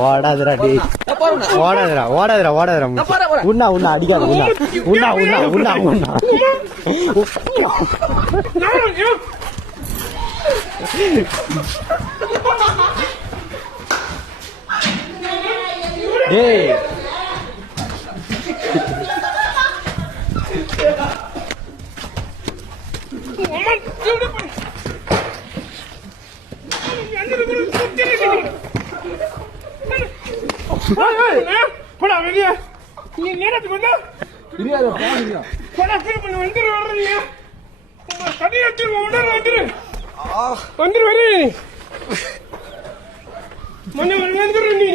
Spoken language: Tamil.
ஓடாதுடா டேய், ஓடாதுடா ஓடாதுடா ஓடாதுடா. உண்ணா உண்ணா அடிக்காத, உண்ணா உண்ணா உண்ணா உண்ணா உண்ணா. டேய் போடா வெளியே. நீ நேரத்துக்கு வந்தா வந்துரு. தண்ணி வச்சிரு, வந்துரு வந்துரு வரு வந்துரு நீ